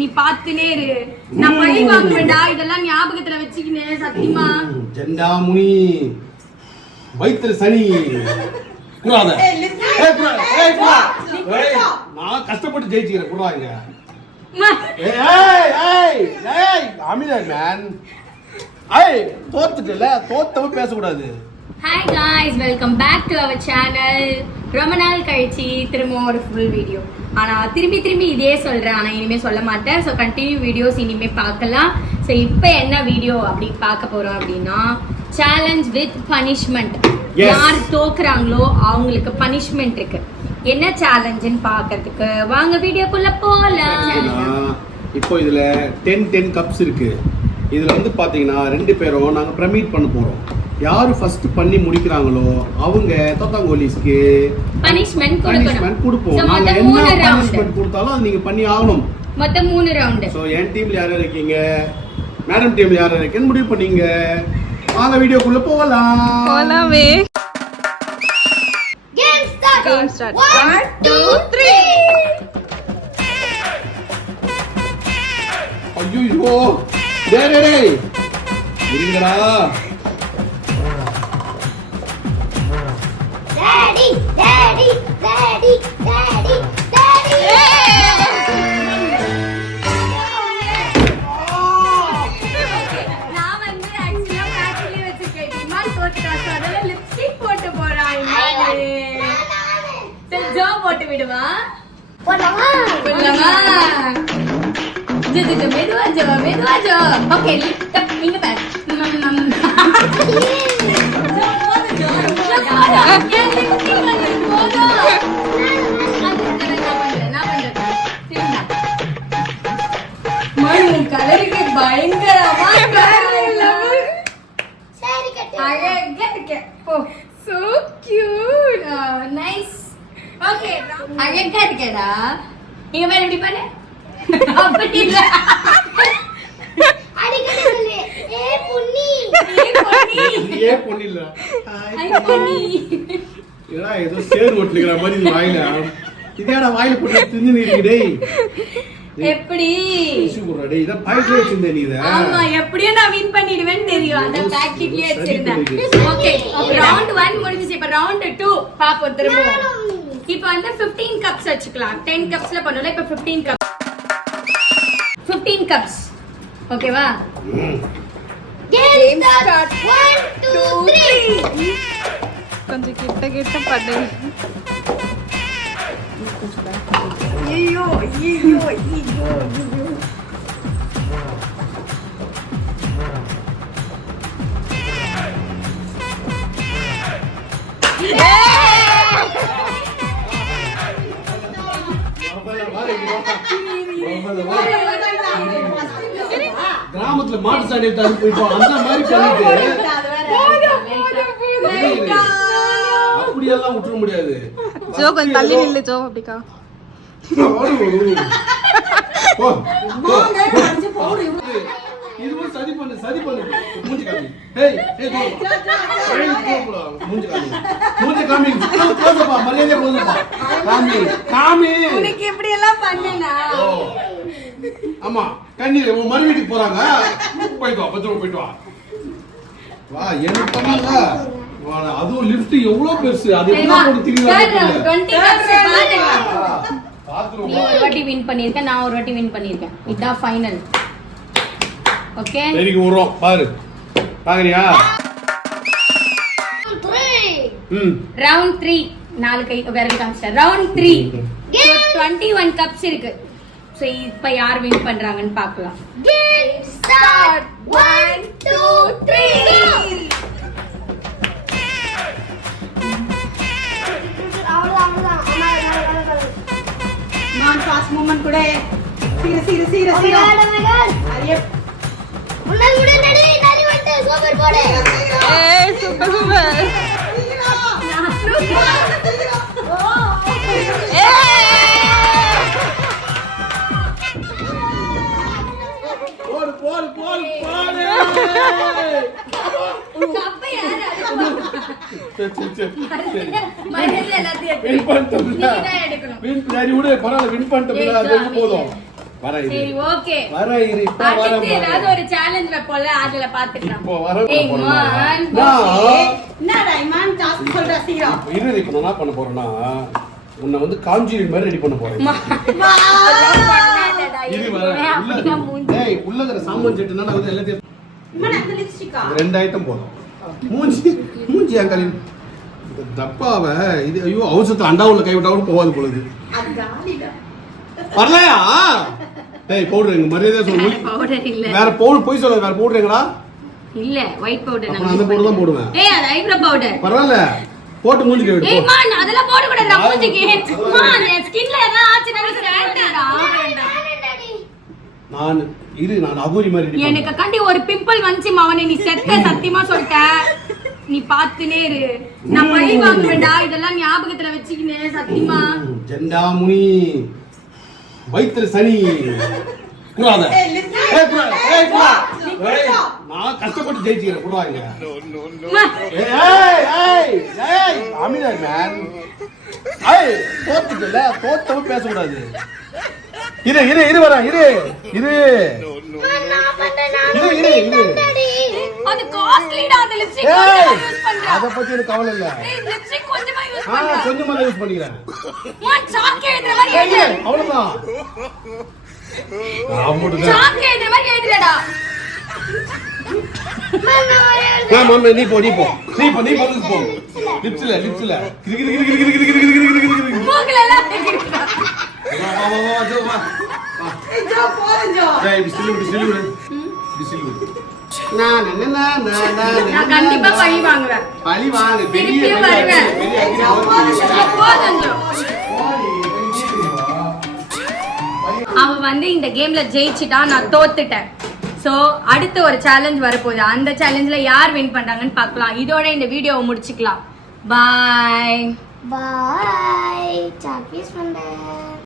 நீ பாத்துனே இரு. நான் பழி வாங்குவேன்டா. இதெல்லாம் ஞாபகத்துல வச்சுக்கினே சத்தியமா. ஜெண்டாமுனி வைத்திர சனி கூடாத. நான் கஷ்டப்பட்டு ஜெயிச்சுக்கிறேன் கூடாங்க. தோத்துட்டல தோத்தவ பேசக்கூடாது. Hi guys, welcome back to our channel. ரொம்ப நாள் கழிச்சு திரும்ப ஒரு ஃபுல் வீடியோ. ஆனால் திரும்பி இதே சொல்கிறேன், ஆனால் இனிமேல் சொல்ல மாட்டேன். ஸோ கண்டினியூ வீடியோஸ் இனிமேல் பார்க்கலாம். ஸோ இப்போ என்ன வீடியோ அப்படி பார்க்க போகிறோம் அப்படின்னா, சேலஞ்ச் வித் பனிஷ்மெண்ட். யார் தோக்குறாங்களோ அவங்களுக்கு பனிஷ்மெண்ட் இருக்கு. என்ன சேலஞ்சுன்னு பார்க்கறதுக்கு வாங்க வீடியோக்குள்ள போகலாம். இப்போ இதில் 10 கப்ஸ் இருக்கு. இதில் வந்து பார்த்தீங்கன்னா 2 பேரும் நாங்கள் ப்ரமீட் பண்ண போகிறோம். யாரு ஃபர்ஸ்ட் பண்ணி முடிக்கிறாங்களோ அவங்க தோத்தாங்கோலிஸ்க்கு பனிஷ்மெண்ட் கொடுப்போம். நாங்க என்ன பனிஷ்மெண்ட் கொடுத்தாலும் அது நீங்க பண்ணி ஆகணும். மொத்தம் 3 ரவுண்ட். சோ என் டீம்ல யார் இருக்கீங்க, மேடம் டீம்ல யார் இருக்கீங்கன்னு முடிவு பண்ணீங்க. வாங்க வீடியோக்குள்ள போகலாமே. Game start. 1 2 3. ஐயோ டேய் இருங்கடா. Daddy. நான் வந்து ஆக்சுவலா பேக்கிலே வச்சிருக்கேன். இமால் தோத்துட்டா, சோ அதெல்லாம் லிப்ஸ்டிக் போட்டு போறான். சரி ஜோ போட்டு விடுவா. போடலாமா? மெதுவா ஜோ. ஓகே லிப்ட் நீங்க பேக். அழகா இருக்கேடா. நீங்க மேல எப்படி பண்ணு. அப்படி இல்ல அடிக்கடி சொல்லு. ஏ பொன்னி இல்ல. ஏடா ஏதோ சேர் ஓட்டுற மாதிரி இது வாயில. இதேடா வாயில போட்டு தின்னு நீங்க டேய். எப்படி சுகுறா டேய் இத பாக்கெட்ல வச்சிருந்தே நீ இத. ஆமா எப்படியே நான் வின் பண்ணிடுவேன்னு தெரியும். அந்த பாக்கெட்லயே வச்சிருந்தேன். ஓகே ரவுண்ட் 1 முடிஞ்சிச்சு. இப்ப ரவுண்ட் 2 பாப்போம் திரும்ப. இப்போ வந்து 15 கப்ஸ் வச்சுக்கலாம். 10 கப்ஸ்ல பண்ணல. இப்ப 15 கப்ஸ். ஓகேவா? Game start. 1 2 3. கொஞ்சம் கிட்ட பண்ணு. ஐயோ கிராமத்துல மாட்டு சாணி எடுத்து போயிட்டோம். அந்த மாதிரி பண்ணிட்டு அப்படியெல்லாம் விட்டுற முடியாது. ஜோ கொஞ்சம் தள்ளி நில்லு ஜோ. அப்படிக்கா இதுவும் சரி பண்ணு மூஞ்சி காமி. டேய் மூஞ்சி காமி. போதுப்பா மரியாதை போதுப்பா. காமி உனக்கு இப்படி எல்லாம் பண்ணேனா? ஆமா கண்ணீர் உன் மறு வீட்டுக்கு போறாங்க. போயிட்டு வா பத்திரம் போயிட்டு வா. வா என்ன பண்ணாங்க. அதுவும் லிஃப்ட் எவ்வளவு பெருசு. அது என்ன போட்டு திரியல. 20 கப்ஸ் பாருங்க. நீ ஒரு வாட்டி வின் பண்ணிருக்க, நான் ஒரு வாட்டி வின் பண்ணிருக்கேன். இதான் ஃபைனல். ஓகே சரிக்கு ஊறோம் பாரு. பாக்குறியா? ரவுண்ட் 3 4 கை விரல் காமிச்சிட்டேன். ரவுண்ட் 3 21 கப்ஸ் இருக்கு. சோ இப்ப யார் வின் பண்றாங்கன்னு பார்க்கலாம். Game start. 1 2 3. நான் ஃபாஸ்ட் மூவ்மென்ட் கூட சீர ஐயோ உன்னால் முடியலடி. நரி வந்து சூப்பர் போடு. ஏய் சூப்பர் போடு. கப்ப யார் சரி மரியாதை எல்லாத்தையும் வின் பண்ணிட்டோம்ல. நீ தான் எடுக்கணும். வின் சரி விடு பரவாயில்லை. வின் பண்ணிட்டோம்ல அது போதும். வரேன் இரு. சரி ஓகே வரேன் இரு, இப்ப வரேன் அடுத்து ஏதாவது பாரு. ஒரு சேலஞ்ச் வைப்போம்ல அதுல பாத்துக்கலாம் இப்போ வரேன் ஏய் போறேன் மான் என்னடா இமான் டாஸ்க் சொல்ற சீக்கிரம். இரு இப்போ நான் என்ன பண்ண போறேன்னா உன்னை வந்து காஞ்சிரி மாதிரி ரெடி பண்ண போறேன் இது வரேன் டேய் உள்ளதற சாமான் செட்டுனா நான் வந்து எல்லாத்தையும் இமான் அந்த லிப்ஸ்டிக்கா? 2 ஐட்டம் போதும் மூஞ்சி அங்கலி இந்த டப்பாவை இது ஐயோ அவசரத்துல அண்டாவுல கை விட்டாவும் போகாது பொழுது அது காலிடா. வரலையா டேய் பவுடர் எங்க மரியாதையா சொல்லு பவுடர் இல்ல வேற பவுடர் போய் சொல்ல வேற பவுடர் எங்கடா இல்ல ஒயிட் பவுடர் அப்ப நான் அந்த பவுடர் தான் போடுவேன் ஏய் அது ஐப்ரோ பவுடர் பரவாயில்ல போட்டு மூஞ்சி கை விட்டு ஏய் போ. மான் அதெல்லாம் போட கூடாது மூஞ்சிக்கு மான் என் ஸ்கின்ல ஏதாவது ஆச்சுனா வேண்டாம்டா நான் அகூரி மாதிரி ready எனக்கு பண்றேன். கண்டி ஒரு பிம்பிள் வந்துச்சு மவனே நீ செத்த சத்தியமா சொல்லிட்ட நீ பாத்துனே இரு நான் பழி வாங்குவேன்டா இதெல்லாம் ஞாபகத்துல வச்சுக்கினேன் சத்தியமா ஜெண்டாமுனி வயித்துல சனி கூடாத ஏய் லிப்ஸ்டிக். ஏய், கூடாத. ஏய், கூடாத. ஏய், நான் கஷ்டப்பட்டு ஜெயிச்சுக்கிறேன் கூடாங்க அமிதா மேன் ஏய் தோத்துக்கல தோத்தவ பேசக்கூடாது இரு வரேன் இரு நான் பண்றேன் நான் இரு இரு இரு டாடி அது காஸ்ட்லிடா அந்த லிப்ஸ்டிக் ஏய் யூஸ் பண்றேன் அத பத்தி எனக்கு கவலை இல்ல ஏய் லிப்ஸ்டிக் கொஞ்சமா யூஸ் பண்றேன் கொஞ்சமா தான் யூஸ் பண்ணிக்கிறேன் மான் சாக் எழுதுற மாதிரி ஏய், எழுது அவ்வளவுதான் நான் போட்டுதான் சாக் எழுதுற மாதிரி எழுதுறடா மாமா நீ போ நீ போதுக்கு போ லிப்ஸ்ல மூக்குல எல்லாம் தெரியுதுடா வா ஏய் ஜோ போறேன் ஜோ. டேய் பிசிலி நான் கண்டிப்பா பழி வாங்குவேன் பழி வாங்க பெரிய திருப்பியும் வருவேன். போதும் ஜோ. அவ வந்து இந்த கேம்ல ஜெயிச்சிட்டா நான் தோத்துட்டேன் சோ அடுத்த ஒரு சேலஞ்ச் வரப்போகுது அந்த சேலஞ்ச்ல யார் வின் பண்றாங்கன்னு பார்க்கலாம் இதோட இந்த வீடியோவை முடிச்சுக்கலாம் பாய் பாய் சாக்லேட் பண்றேன்